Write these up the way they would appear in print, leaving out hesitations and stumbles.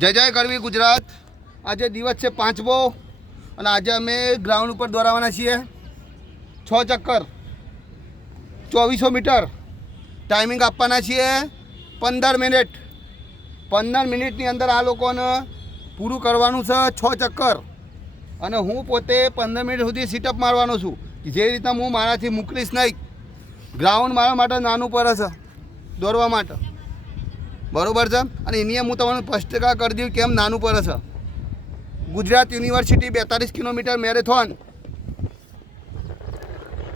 જય જય ગરવી ગુજરાત। આજે દિવસ છે 5મો અને આજે અમે ગ્રાઉન્ડ ઉપર દોડાવવાના છીએ 6 ચક્કર 2400 મીટર। ટાઈમિંગ આપવાના છીએ 15 મિનિટ। 15 મિનિટની અંદર આ લોકોને પૂરું કરવાનું છે 6 ચક્કર અને હું પોતે 15 મિનિટ સુધી સીટઅપ મારવાનો છું। જે રીતના હું મારાથી મોકલીશ નહીં। ગ્રાઉન્ડ મારા માટે નાનું પડે છે દોડવા માટે, બરાબર છે। અને એની હું તમને સ્પષ્ટતા કરી દઉં કેમ નાનું પડે છે। Gujarat university 42 kilometre marathon,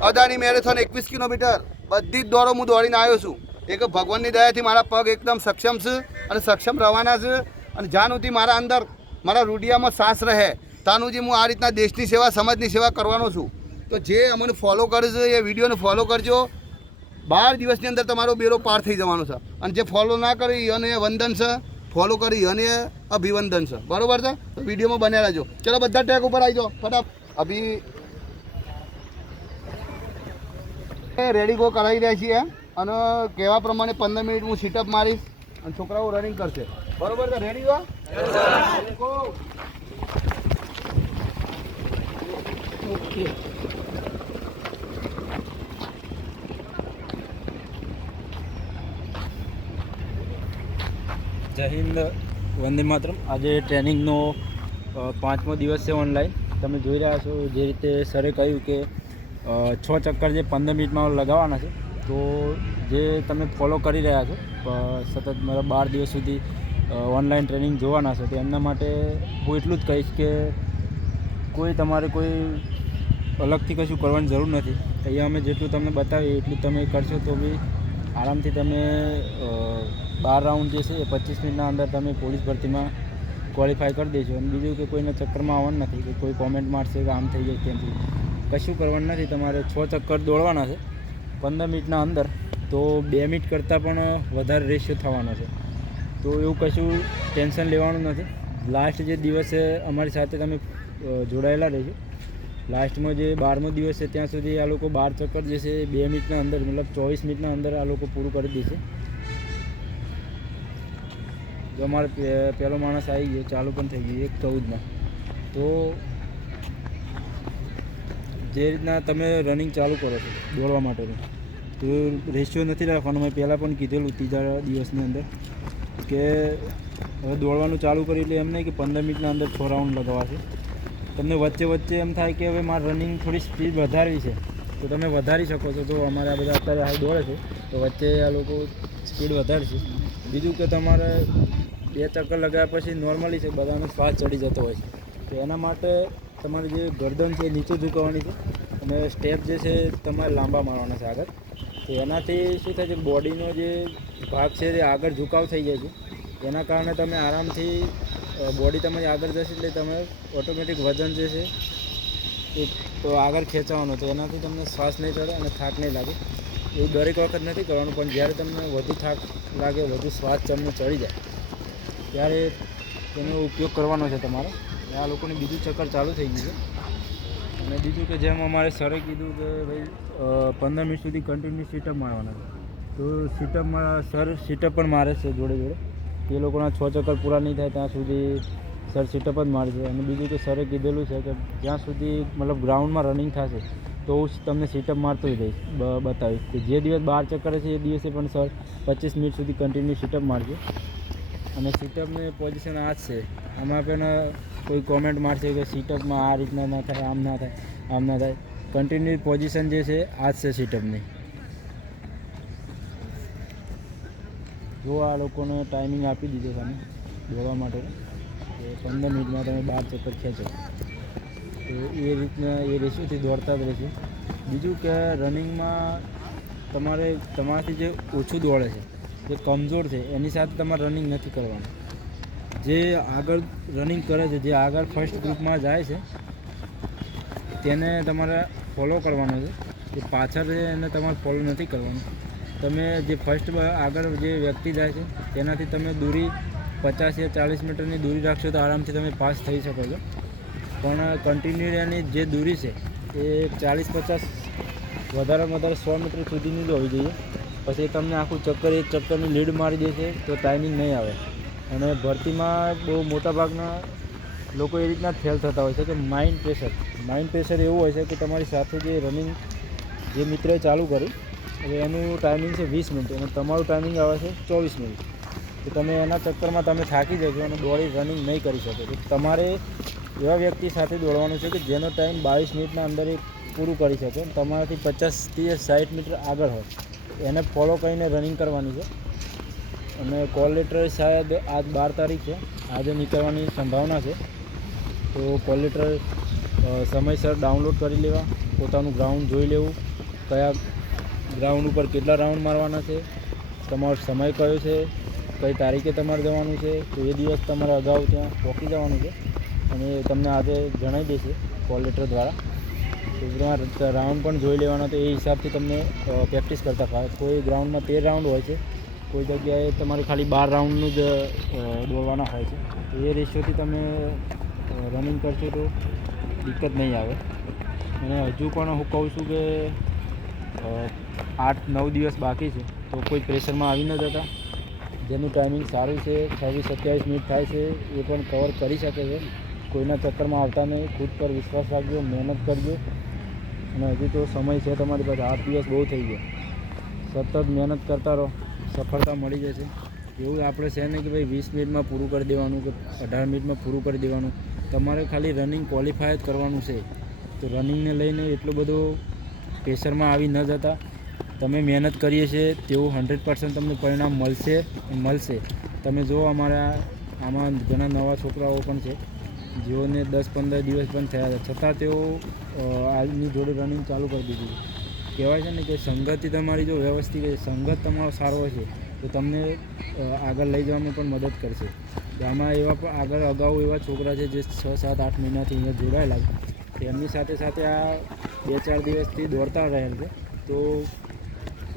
Adani marathon 21 kilometre, બધી જ દોડો હું દોડીને આવ્યો છું। એક ભગવાનની દયાથી મારા પગ એકદમ સક્ષમ છે અને સક્ષમ રહેવાના છે। અને જ્યાં સુધી મારા અંદર મારા રૂડિયામાં શ્વાસ રહે ત્યાં સુધી હું આ રીતના દેશની સેવા, સમાજની સેવા કરવાનો છું। તો જે અમને ફોલો કરે છે એ વિડીયોને ફોલો કરજો। 12 દિવસની અંદર તમારો બેરો પાર થઈ જવાનો છે। અને જે ફોલો ના કરે એને વંદન છે, ફોલો કરી અને અભિવંદન છે, બરાબર છે। તો વિડીયોમાં બન્યા રહેજો। ચલો બધા ટ્રેક ઉપર આવી જાઓ ફટાફટ। અભી રેડી ગો કરાવી રહ્યા છીએ અને કહેવા પ્રમાણે 15 મિનિટ હું સીટઅપ મારીશ અને છોકરાઓ રનિંગ કરશે, બરાબર છે। Ready go okay. જય હિન્દ, વંદે માતરમ। આજે ટ્રેનિંગનો 5મો દિવસ છે ઓનલાઈન। તમે જોઈ રહ્યા છો જે રીતે સરે કહ્યું કે 6 ચક્કર જે 15 મિનિટમાં લગાવવાના છે। તો જે તમે ફોલો કરી રહ્યા છો સતત મારા 12 દિવસ સુધી ઓનલાઈન ટ્રેનિંગ જોવાના છો, તો એમના માટે હું એટલું જ કહીશ કે તમારે કોઈ અલગથી કશું કરવાની જરૂર નથી। અહીંયા અમે જેટલું તમને બતાવીએ એટલું તમે કરશો તો બી આરામથી તમે 12 રાઉન્ડ જે છે એ 25 મિનિટના અંદર તમે પોલીસ ભરતીમાં ક્વોલિફાય કરી દેશો। અને બીજું કે કોઈને ચક્કરમાં આવવાનું નથી કે કોઈ કોમેન્ટ મારશે કે આમ થઈ જાય તેમ થઈ જાય, કશું કરવાનું નથી। તમારે 6 ચક્કર દોડવાના છે 15 મિનિટના અંદર, તો 2 મિનિટ કરતાં પણ વધારે રેશિયો થવાનો છે। તો એવું કશું ટેન્શન લેવાનું નથી। લાસ્ટ જે દિવસ છે અમારી સાથે તમે જોડાયેલા રહેજો। લાસ્ટમાં જે 12મો દિવસ છે ત્યાં સુધી આ લોકો 12 ચક્કર જે છે 2 મિનિટના અંદર, મતલબ 24 મિનિટના અંદર આ લોકો પૂરું કરી દેશે। જો અમારે પહેલો માણસ આવી ગયો, ચાલુ પણ થઈ ગયું 1:14માં। તો જે રીતના તમે રનિંગ ચાલુ કરો છો દોડવા માટેનું, તો રેશિયો નથી રાખવાનો। મેં પહેલાં પણ કીધેલું 3જા દિવસની અંદર કે હવે દોડવાનું ચાલુ કરી એટલે એમ નહીં કે 15 મિનિટના અંદર 6 રાઉન્ડ લગાવવાશે। તમને વચ્ચે વચ્ચે એમ થાય કે હવે મારે રનિંગ થોડી સ્પીડ વધારવી છે તો તમે વધારી શકો છો। તો અમારે આ બધા અત્યારે હાઈ દોડે છે તો વચ્ચે આ લોકો સ્પીડ વધારશે। બીજું કે તમારે 2 ચક્કર લગાવ્યા પછી નોર્મલી છે બધાને શ્વાસ ચડી જતો હોય છે, તો એના માટે તમારી જે ગરદન છે એ નીચે ઝુકાવવાની છે અને સ્ટેપ જે છે તમારે લાંબા મારવાના છે આગળ। તો એનાથી શું થાય છે, બોડીનો જે ભાગ છે તે આગળ ઝુકાવ થઈ જાય છે। એના કારણે તમે આરામથી બોડી તમારી આગળ જશે એટલે તમે ઓટોમેટિક વજન જે છે એ તો આગળ ખેંચાવાનો, તો એનાથી તમને શ્વાસ નહીં ચડે અને થાક નહીં લાગે। એવું દરેક વખત નથી કરવાનું, પણ જ્યારે તમને વધુ થાક લાગે, વધુ શ્વાસ તમને ચડી જાય ત્યારે તેનો ઉપયોગ કરવાનો છે તમારે। આ લોકોને બીજું ચક્કર ચાલુ થઈ ગયું છે। અને બીજું કે જેમ અમારે સરે કીધું કે ભાઈ 15 મિનિટ સુધી કન્ટિન્યુ સીટઅપ મારવાના છે, તો સીટઅપમાં સર સીટઅપ પણ મારે છે જોડે જોડે। એ લોકોના 6 ચક્કર પૂરા નહીં થાય ત્યાં સુધી સર સીટઅપ જ મારશે। અને બીજું કે સરે કીધેલું છે કે જ્યાં સુધી મતલબ ગ્રાઉન્ડમાં રનિંગ થશે તો હું તમને સીટઅપ મારતો જ રહીશ, બતાવીશ કે જે દિવસ 12 ચક્કર છે એ દિવસે પણ સર 25 મિનિટ સુધી કન્ટિન્યુ સીટઅપ મારશે। અને સીટઅપની પોઝિશન આ જ છે। આમાં પણ કોઈ કોમેન્ટ મારશે કે સીટઅપમાં આ રીતના ના થાય, આમ ના થાય, આમ ના થાય, કન્ટિન્યુ પોઝિશન જે છે આ જ છે સીટઅપની। જો આ લોકોને ટાઈમિંગ આપી દીધો તમે દોડવા માટે કે 15 મિનિટમાં તમે 12 ચક્કર ખેંચો, તો એ રીતના એ રેશિયોથી દોડતા જ રહેશે। બીજું કે રનિંગમાં તમારે તમારાથી જે ઓછું દોડે છે, જે કમજોર છે, એની સાથે તમારે રનિંગ નથી કરવાનું। જે આગળ રનિંગ કરે છે, જે આગળ ફર્સ્ટ ગ્રુપમાં જાય છે તેને તમારે ફોલો કરવાનો છે, જે પાછળ છે એને તમારે ફોલો નથી કરવાનું। તમે જે ફર્સ્ટ આગળ જે વ્યક્તિ જાય છે તેનાથી તમે દૂરી 50 યા 40 મીટરની દૂરી રાખશો તો આરામથી તમે પાસ થઈ શકો છો। પણ કન્ટિન્યુ એની જે દૂરી છે એ 40-50 વધારેમાં વધારે 100 મીટર સુધીની જ હોવી જોઈએ। પછી તમને આખું ચક્કર એક ચક્કરની લીડ મારી દેશે તો ટાઈમિંગ નહીં આવે। અને ભરતીમાં બહુ મોટાભાગના લોકો એ રીતના જ ફેલ થતા હોય છે કે માઇન્ડ પ્રેશર એવું હોય છે કે તમારી સાથે જે રનિંગ જે મિત્રએ ચાલુ કરી હવે એનું ટાઈમિંગ છે 20 મિનિટ અને તમારું ટાઈમિંગ આવે છે 24 મિનિટ, તો તમે એના ચક્કરમાં તમે થાકી જશો અને દોડી રનિંગ નહીં કરી શકો. તો તમારે એવા વ્યક્તિ સાથે દોડવાનું છે કે જેનો ટાઈમ 22 મિનિટના અંદર એ પૂરું કરી શકે, તમારાથી 50 થી 60 મીટર આગળ હોય એને ફોલો કરીને રનિંગ કરવાની છે. અને કોલ લેટર શાયદ આજ 12 તારીખ છે, આજે નીકળવાની સંભાવના છે. તો કોલ લેટર સમયસર ડાઉનલોડ કરી લેવા, પોતાનું ગ્રાઉન્ડ જોઈ લેવું, કયા ગ્રાઉન્ડ ઉપર કેટલા રાઉન્ડ મારવાના છે, તમારો સમય કયો છે, કઈ તારીખે તમારે જવાનું છે, તો એ દિવસ તમારે અગાઉ ત્યાં પહોંચી જવાનું છે અને તમને આજે જણાવી દેશે કોલ લેટર દ્વારા. તો રાઉન્ડ પણ જોઈ લેવાના, તો એ હિસાબથી તમને પ્રેક્ટિસ કરતા ફાવે. કોઈ ગ્રાઉન્ડમાં 13 રાઉન્ડ હોય છે, કોઈ જગ્યાએ તમારે ખાલી 12 રાઉન્ડનું જ દોડવાના હોય છે. તો એ રેશિયોથી તમે રનિંગ કરશો તો દિક્કત નહીં આવે. અને હજુ પણ હું કહું છું કે 8-9 દિવસ બાકી છે, તો કોઈ પ્રેશરમાં આવી ન જતા. જેનું ટાઈમિંગ સારું છે 26-27 મિનિટ થાય છે એ પણ કવર કરી શકે છે. કોઈના ચક્કરમાં આવતા નહીં, ખુદ પર વિશ્વાસ રાખજો, મહેનત કરજો. અને હજુ તો સમય છે તમારી પાસે, 8 દિવસ બહુ થઈ ગયા. સતત મહેનત કરતા રહો, સફળતા મળી જશે. એવું આપણે છે નહીં કે ભાઈ 20 મિનિટમાં પૂરું કરી દેવાનું કે 18 મિનિટમાં પૂરું કરી દેવાનું. તમારે ખાલી રનિંગ ક્વોલિફાય જ કરવાનું છે. તો રનિંગને લઈને એટલો બધો પ્રેશરમાં આવી ન જતા. તમે મહેનત કરીએ છીએ તેવું 100% તમને પરિણામ મળશે. તમે જો અમારા આમાં ઘણા નવા છોકરાઓ પણ છે જેઓને 10-15 દિવસ પણ થયા છે, છતાં તેઓ આજની જોડે રનિંગ ચાલુ કરી દીધી. કહેવાય છે ને કે સંગતથી તમારી જો વ્યવસ્થિત સંગત તમારો સારો હશે તો તમને આગળ લઈ જવામાં પણ મદદ કરશે. તો આમાં એવા પણ અગાઉ એવા છોકરા છે જે 6-7-8 મહિનાથી અહીંયા જોડાયેલા છે, એમની સાથે સાથે આ 2-4 દિવસથી દોડતા રહેલ છે, તો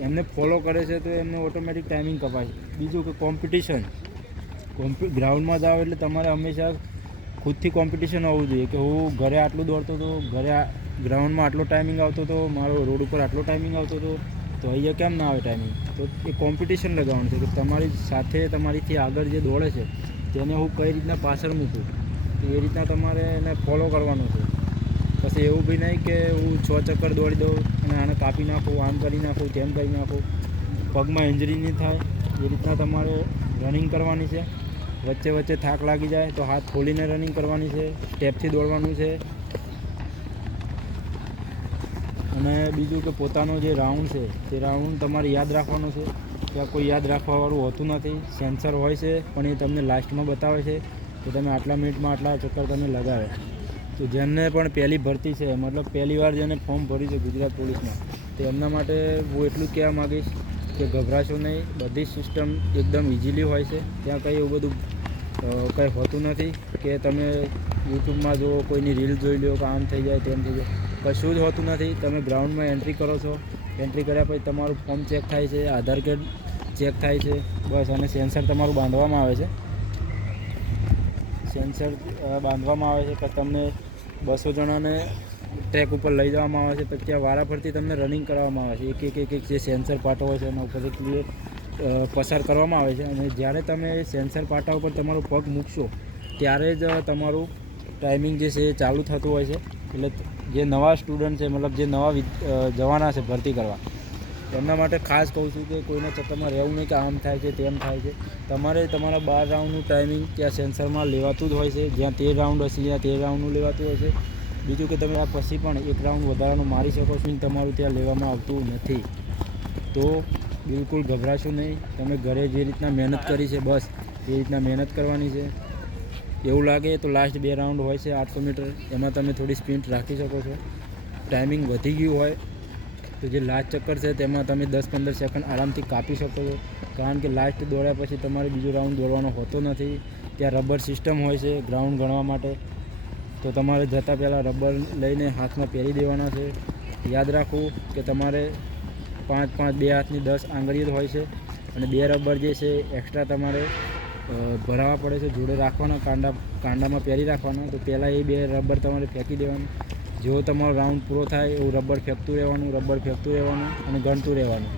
એમને ફોલો કરે છે તો એમને ઓટોમેટિક ટાઈમિંગ કપાય છે. બીજું કે કોમ્પિટિશન, ગ્રાઉન્ડમાં જાઓ એટલે તમારે હંમેશા ખુદથી કોમ્પિટિશન હોવું જોઈએ કે હું ઘરે આટલું દોડતો હતો, ઘરે ગ્રાઉન્ડમાં આટલો ટાઈમિંગ આવતો હતો, મારો રોડ ઉપર આટલો ટાઈમિંગ આવતો હતો, તો અહીંયા કેમ ના આવે ટાઈમિંગ. તો એ કોમ્પિટિશન લગાવવાનું છે કે તમારી સાથે તમારીથી આગળ જે દોડે છે તેને હું કઈ રીતના પાછળ મૂકું, તો એ રીતના તમારે એને ફોલો કરવાનું છે. પછી એવું બી નહીં કે હું 6 ચક્કર દોડી દઉં અને આને કાપી નાખું, આમ કરી નાખું, તેમ કરી નાખું, પગમાં ઇન્જરી નહીં થાય એ રીતના તમારે રનિંગ કરવાની છે. વચ્ચે વચ્ચે થાક લાગી જાય તો હાથ ખોલીને રનિંગ કરવાની છે, સ્ટેપથી દોડવાનું છે. અને બીજું કે પોતાનો જે રાઉન્ડ છે તે રાઉન્ડ તમારે યાદ રાખવાનો છે. ત્યાં કોઈ યાદ રાખવાવાળું હોતું નથી, સેન્સર હોય છે પણ એ તમને લાસ્ટમાં બતાવે છે કે તમે આટલા મિનિટમાં આટલા ચક્કર તમે લગાવે. તો જેમને પણ પહેલી ભરતી છે, મતલબ પહેલી વાર જેને ફોર્મ ભર્યું છે ગુજરાત પોલીસમાં, તો એમના માટે હું એટલું જ કહેવા માગીશ કે ગભરાશો નહીં. બધી સિસ્ટમ એકદમ ઇઝીલી હોય છે, ત્યાં કંઈ એવું બધું કંઈ હોતું નથી કે તમે યુટ્યુબમાં જો કોઈની રીલ જોઈ લો કે આમ થઈ જાય તેમ થઈ જાય, કશું જ હોતું નથી. તમે ગ્રાઉન્ડમાં એન્ટ્રી કરો છો, એન્ટ્રી કર્યા પછી તમારું ફોર્મ ચેક થાય છે, આધાર કાર્ડ ચેક થાય છે, બસ. અને સેન્સર તમારું બાંધવામાં આવે છે, પછી તમને 200 જણાને ટ્રેક ઉપર લઈ જવામાં આવે છે, પછી ત્યાં વારાફરતી તમને રનિંગ કરાવવામાં આવે છે. એક જે સેન્સર પાટો હોય છે એના ઉપરથી ક્લિયર પસાર કરવામાં આવે છે. અને જ્યારે તમે સેન્સર પાટા ઉપર તમારો પગ મૂકશો ત્યારે જ તમારું ટાઈમિંગ જે છે એ ચાલુ થતું હોય છે. એટલે જે નવા સ્ટુડન્ટ છે, મતલબ જે નવા જવાના છે ભરતી કરવા, એમના માટે ખાસ કહું છું કે કોઈના ચક્કરમાં રહેવું નહીં કે આમ થાય છે તેમ થાય છે. તમારે તમારા 12 રાઉન્ડનું ટાઈમિંગ ત્યાં સેન્સરમાં લેવાતું જ હોય છે. જ્યાં 13 રાઉન્ડ હશે ત્યાં 13 રાઉન્ડનું લેવાતું હોય છે. બીજું કે તમે આ પછી પણ 1 રાઉન્ડ વધારાનું મારી શકો છો, તમારું ત્યાં લેવામાં આવતું નથી. તો બિલકુલ ગભરાશો નહીં. તમે ઘરે જે રીતના મહેનત કરી છે બસ એ રીતના મહેનત કરવાની છે. એવું લાગે તો લાસ્ટ 2 રાઉન્ડ હોય છે 800 મીટર, એમાં તમે થોડી સ્પીડ રાખી શકો છો. ટાઈમિંગ વધી ગયું હોય તો જે લાસ્ટ ચક્કર છે તેમાં તમે 10-15 સેકન્ડ આરામથી કાપી શકો છો. કારણ કે લાસ્ટ દોડ્યા પછી તમારે બીજો રાઉન્ડ દોડવાનો હોતો નથી. ત્યાં રબર સિસ્ટમ હોય છે ગ્રાઉન્ડ ગણવા માટે, તો તમારે જતાં પહેલાં રબર લઈને હાથમાં પહેરી દેવાના છે. યાદ રાખવું કે તમારે 5-5 2 હાથની 10 આંગળીઓ હોય છે અને 2 રબર જે છે એક્સ્ટ્રા તમારે ભરાવવા પડે છે, જોડે રાખવાના, કાંડામાં પહેરી રાખવાના. તો પહેલાં એ 2 રબર તમારે ફેંકી દેવાનું. જેવો તમારો રાઉન્ડ પૂરો થાય એવું રબર ફેંકતું રહેવાનું અને ગણતું રહેવાનું.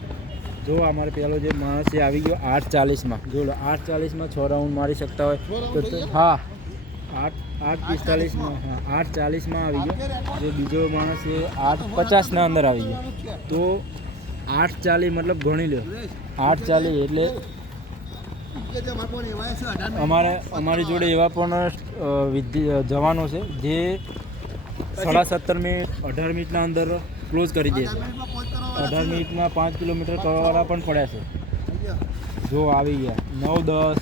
જો અમારે પેલો જે માણસ એ આવી ગયો 8:40માં, જો 8:40માં 6 રાઉન્ડ મારી શકતા હોય તો હા 8:45માં, હા 8:40માં આવી ગયો. જે બીજો માણસ એ 8:50ના અંદર આવી ગયો. તો 8:40 મતલબ ગણી લો 8:40 એટલે અમારી જોડે એવા પણ જવાનો છે જે 17.5 મિનિટ 18 મિનિટના અંદર ક્લોઝ કરી દે છે. 18 મિનિટમાં 5 કિલોમીટર કરવાવાળા પણ પડ્યા છે. જો આવી ગયા 9-10.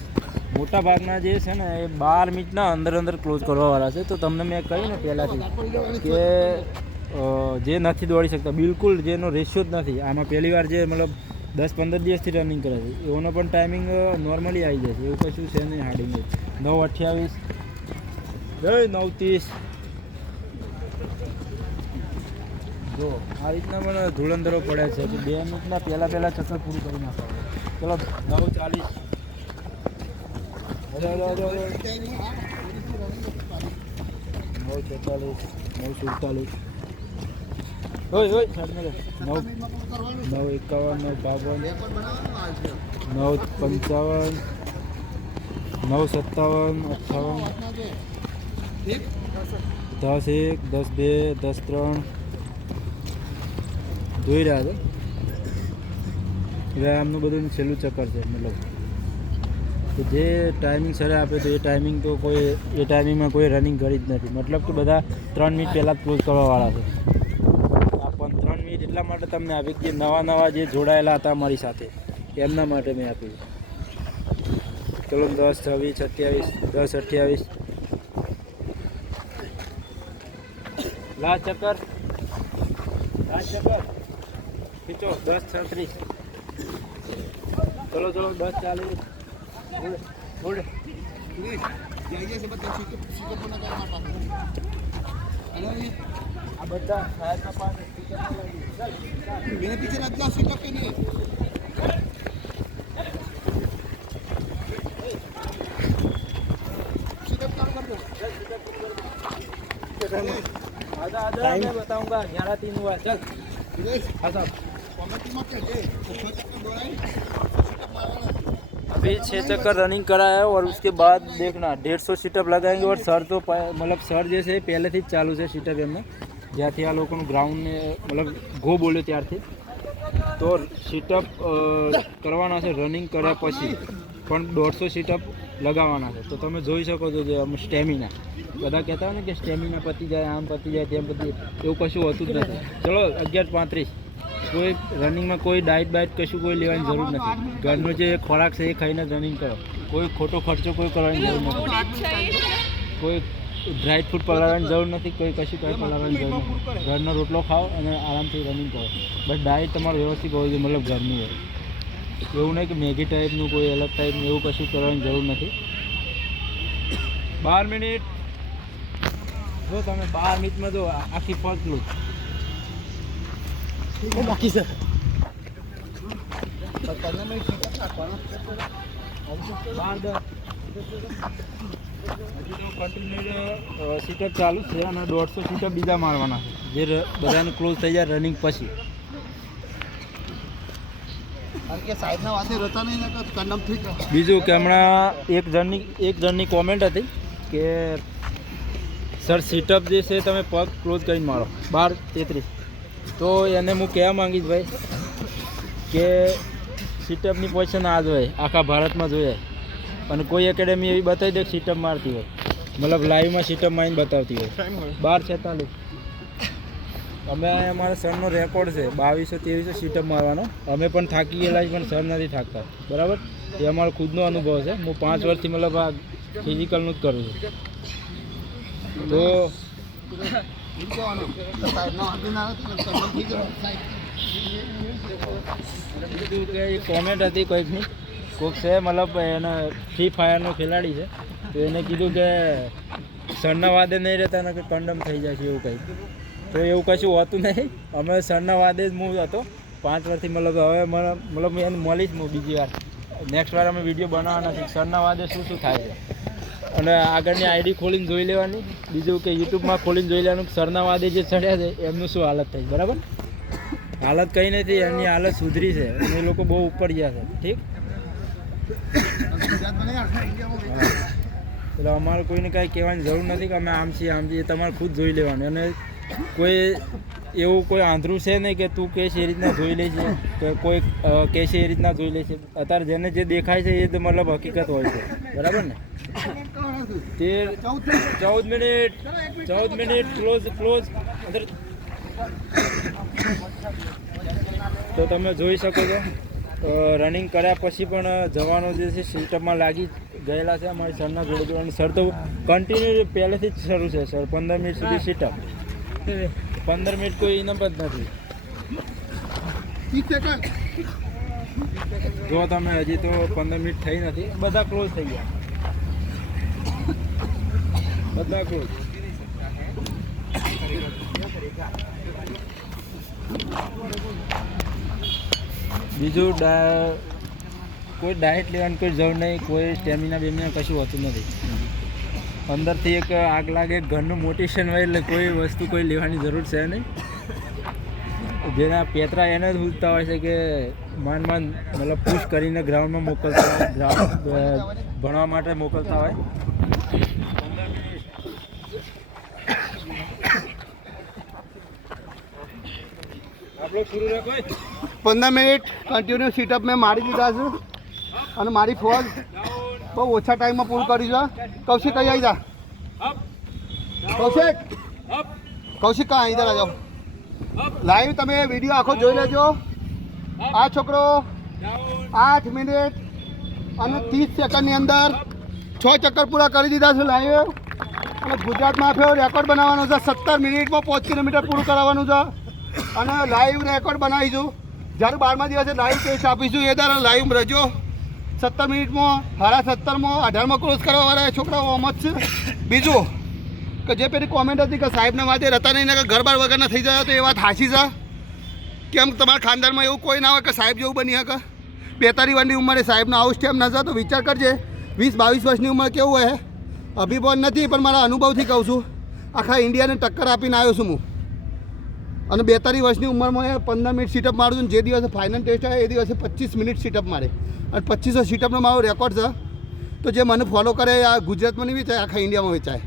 મોટા ભાગના જે છે ને એ 12 મિનિટના અંદર ક્લોઝ કરવાવાળા છે. તો તમને મેં કહ્યું ને પહેલાંથી કે જે નથી દોડી શકતા, બિલકુલ જેનો રેશિયો જ નથી, આમાં પહેલી વાર જે મતલબ 10-15 દિવસથી રનિંગ કરે છે એઓનો પણ ટાઈમિંગ નોર્મલી આવી જાય છે, એવું કશું છે નહીં હાર્ડિંગ. 9:28, 9:30. જો આ રીતના પણ ધુલંધરો પડે છે કે 2 મિનિટના પહેલાં ચક્કર પૂરું કરી નાખો. ચલો 9:40. 9:46, 9:47. હોય 9:51, 9:52, 9:55, 9:57, 58, 10:01, 10:02, 10:03. જોઈ રહ્યા છો વ્યાયામનું બધું છેલ્લું ચક્કર છે. મતલબ તો જે ટાઈમિંગ સરે આપે તો એ ટાઈમિંગ તો કોઈ એ ટાઈમિંગમાં કોઈ રનિંગ કરી જ નથી. મતલબ કે બધા 3 મિનિટ પહેલાં જ ક્લોઝ કરવાવાળા છે. આ પણ 3 મિનિટ એટલા માટે તમને આપી કે નવા જે જોડાયેલા હતા અમારી સાથે એમના માટે મેં આપ્યું. ચલો 10:26, 27, 10:28. લાસ્ટ ચક્કર ખીચો 10:36. ચલો 10:40. થોડે આ બધા સાહેબના પાસે पीछे रख जाओ सीटअप के लिए. सीटअप काम कर दो. आधा मैं बताऊंगा. 11:03 हुआ. चल हाँ साहब अभी 6 चक्कर रनिंग कराया है और उसके बाद देखना 150 सीटअप लगाएंगे. और सर तो मतलब सर जैसे પહેલેથી જ ચાલુ છે सीटअप એમને જ્યાંથી આ લોકોનું ગ્રાઉન્ડને મતલબ ગો બોલ્યો ત્યારથી તો सीटअप કરવાના છે. રનિંગ કર્યા પછી પણ 150 सीटअप લગાવવાના છે. તો તમે જોઈ શકો છો જે સ્ટેમિના બધા કહેતા હોય ને કે સ્ટેમિના પતી જાય, આમ પતી જાય, તેમ પતી જાય, એવું કશું હોતું જ નથી. ચલો 11:35. કોઈ રનિંગમાં કોઈ ડાયટ કશું કોઈ લેવાની જરૂર નથી. ઘરનો જે ખોરાક છે એ ખાઈને રનિંગ કરો. કોઈ ખોટો ખર્ચો કોઈ કરવાની જરૂર નથી. કોઈ ડ્રાય ફ્રૂટ પલાળવાની જરૂર નથી. કોઈ કશું કંઈ પલાળવાની જરૂર નથી. ઘરનો રોટલો ખાઓ અને આરામથી રનિંગ કરો. બસ ડાયટ તમારું વ્યવસ્થિત હોવું જોઈએ, મતલબ ઘરનું હોય. એવું નહીં કે મેગી ટાઈપનું કોઈ અલગ ટાઈપનું એવું કશું કરવાની જરૂર નથી. 12 મિનિટ. જો તમે 12 મિનિટમાં જો આખી પગ બાકી છે. કન્ટિન્યુ સીટઅપ ચાલુ છે અને 150 સીટઅપ બીજા મારવાના છે જે બધાને ક્લોઝ થઈ જાય રનિંગ પછી. બીજું કે હમણાં એક જણની કોમેન્ટ હતી કે સર સીટઅપ જે છે તમે પગ ક્લોઝ કરીને મારો 12:33. તો એને હું કહેવા માંગીશ ભાઈ કે સીટઅપની પોઝિશન આ જ હોય, આખા ભારતમાં જોઈએ. અને કોઈ એકેડેમી એવી બતાવી દે સીટઅપ મારતી હોય, મતલબ લાઈવમાં સીટઅપ મારીને બતાવતી હોય. 12:46. અમે અમારા સરનો રેકોર્ડ છે 2200-2300 સીટઅપ મારવાનો. અમે પણ થાકી ગયેલા પણ સર નથી થાકતા, બરાબર. એ અમારો ખુદનો અનુભવ છે. હું 5 વર્ષથી મતલબ આ ફિઝિકલનું જ કરું છું. તો બીજું કે કોમેન્ટ હતી કોઈકની, કોઈક છે મતલબ એને ફ્રી ફાયરનો ખેલાડી છે. તો એને કીધું કે સરના વાદે નહીં રહેતા ને કે કંડમ થઈ જાય છે એવું કંઈ. તો એવું કશું હોતું નહીં. અમે સરના વાદે જ હું હતો 5 વર્ષથી. મતલબ હવે મતલબ એને મળીશ હું બીજી વાર. નેક્સ્ટ વાર અમે વિડીયો બનાવવાના છે સરના વાદે શું થાય છે. અને આગળની આઈડી ખોલીને જોઈ લેવાની. બીજું કે યુટ્યુબમાં ખોલીને જોઈ લેવાનું સરના વાદે જે ચડ્યા છે એમનું શું હાલત થઈ, બરાબર. હાલત કંઈ નથી, એમની હાલત સુધરી છે અને એ લોકો બહુ ઉપર ગયા છે. ઠીક, એટલે અમારે કોઈને કાંઈ કહેવાની જરૂર નથી કે અમે આમ છીએ આમ છીએ. તમારે ખુદ જોઈ લેવાનું. અને કોઈ એવું કોઈ આંધળું છે નહીં કે તું કહેશ એ રીતના જોઈ લે છે, કે કોઈ કહેશે એ રીતના જોઈ લે છે. અત્યારે જેને જે દેખાય છે એ જ મતલબ હકીકત હોય છે. બરાબર ને? 14 મિનિટ ક્લોઝ. તો તમે જોઈ શકો છો રનિંગ કર્યા પછી પણ જવાનો જે છે સિસ્ટમમાં લાગી ગયેલા છે અમારી સરના જોડે. અને સર તો કન્ટિન્યુ પહેલેથી જ શરૂ છે સર. 15 મિનિટ સુધી સિસ્ટમ. 15 મિનિટ કોઈ ઇનફ જ નથી. જો તમે હજી તો 15 મિનિટ થઈ નથી, બધા ક્લોઝ થઈ ગયા. બધા ક્લોઝ. બીજું કોઈ ડાયટ લેવાની કોઈ જરૂર નહીં, કોઈ સ્ટેમિના બેમિના કશું હોતું નથી. અંદરથી એક આગ લાગે, ઘરનું મોટિવેશન હોય એટલે કોઈ વસ્તુ કોઈ લેવાની જરૂર છે નહીં. જેના પેતરા એને જ પૂછતા હોય છે કે માંડ મતલબ પુશ કરીને ગ્રાઉન્ડમાં મોકલતા હોય, ગ્રાઉન્ડ ભણવા માટે મોકલતા હોય. આપ લોગ શરૂ રાખો. 15 મિનિટ કન્ટિન્યુ સીટઅપ મેં મારી દીધા છે અને મારી ફોજ બહુ ઓછા ટાઈમમાં પૂરું કર્યું છે. કૌશિક કઈ આવી જા. કૌશિક કાં આવી જા. જાઓ લાઈવ તમે વિડીયો આખો જોઈ લેજો. આ છોકરો 8 મિનિટ અને 30 સેકન્ડની અંદર 6 ચક્કર પૂરા કરી દીધા છે લાઈવ. અને ગુજરાતમાં આપ્યો રેકોર્ડ બનાવવાનો છે. 17 મિનિટમાં 5 કિલોમીટર પૂરું કરાવવાનું છે અને લાઈવ રેકોર્ડ બનાવીશું. જ્યારે 12મા દિવસે લાઈવ ટેસ્ટ આપીશું એ દ્વારા લાઈવ રજો. 17 મિનિટમાં 17માં 18માં ક્રોસ કરવાવાળા છોકરાઓ આમ જ છે. બીજું કે જે પેલી કોમેન્ટ હતી કે સાહેબના વાતે રહેતા નહીં ને કે ઘર બાર વગરના થઈ જાય, તો એ વાત સાચી છે. કેમ તમારા ખાનદાનમાં એવું કોઈ ના હોય કે સાહેબ જેવું બની શકે? 42 વર્ષની ઉંમરે સાહેબનો આવું સ્ટેપ ન છે તો વિચાર કરજે 20-22 વર્ષની ઉંમર કેવું હોય. અભિમાન નથી પણ મારા અનુભવથી કહું છું. આખા ઇન્ડિયાને ટક્કર આપીને આવ્યો છું હું. અને 42 વર્ષની ઉંમરમાં 15 મિનિટ સીટઅપ મારું છું. જે દિવસે ફાઇનલ ટેસ્ટ આવે એ દિવસે 25 મિનિટ સીટઅપ મારે અને 2500 સીટઅપનો મારો રેકોર્ડ છે. તો જે મને ફોલો કરે આ ગુજરાતમાં નહીં વેચાય, આખા ઇન્ડિયામાં વેચાય.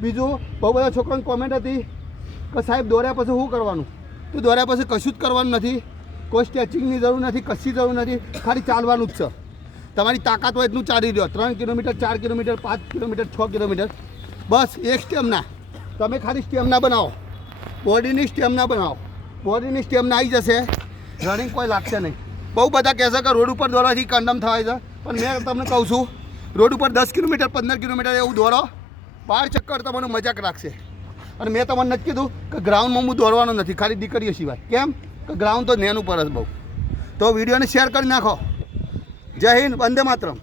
બીજું બહુ બધા છોકરાની કોમેન્ટ હતી કે સાહેબ દોડ્યા પછી શું કરવાનું? તો દોડ્યા પછી કશું જ કરવાનું નથી. કોઈ સ્ટ્રેચિંગની જરૂર નથી, કશી જરૂર નથી. ખાલી ચાલવાનું જ છે. તમારી તાકાત હોય એટલું ચાલી રહ્યો. 3 કિલોમીટર, 4 કિલોમીટર, 5 કિલોમીટર, 6 કિલોમીટર, બસ એક સ્ટેમના. તમે ખાલી સ્ટેમના બનાવો, બોડીની સ્ટેમના બનાવો. બોડીની સ્ટેમના આવી જશે, રનિંગ કોઈ લાગશે નહીં. બહુ બધા કહેશે કે રોડ ઉપર દોડવાથી કંડમ થવાય છે, પણ મેં તમને કહું છું રોડ ઉપર 10 કિલોમીટર 15 કિલોમીટર એવું દોડો, 12 ચક્કર તમને મજાક રાખશે. અને મેં તમને નથી કીધું કે ગ્રાઉન્ડમાં હું દોડવાનો નથી, ખાલી દીકરીઓ સિવાય. કેમ કે ગ્રાઉન્ડ તો નેનું પર જ બહુ. તો વિડીયોને શેર કરી નાખો. જય હિન્દ, વંદે માતરમ.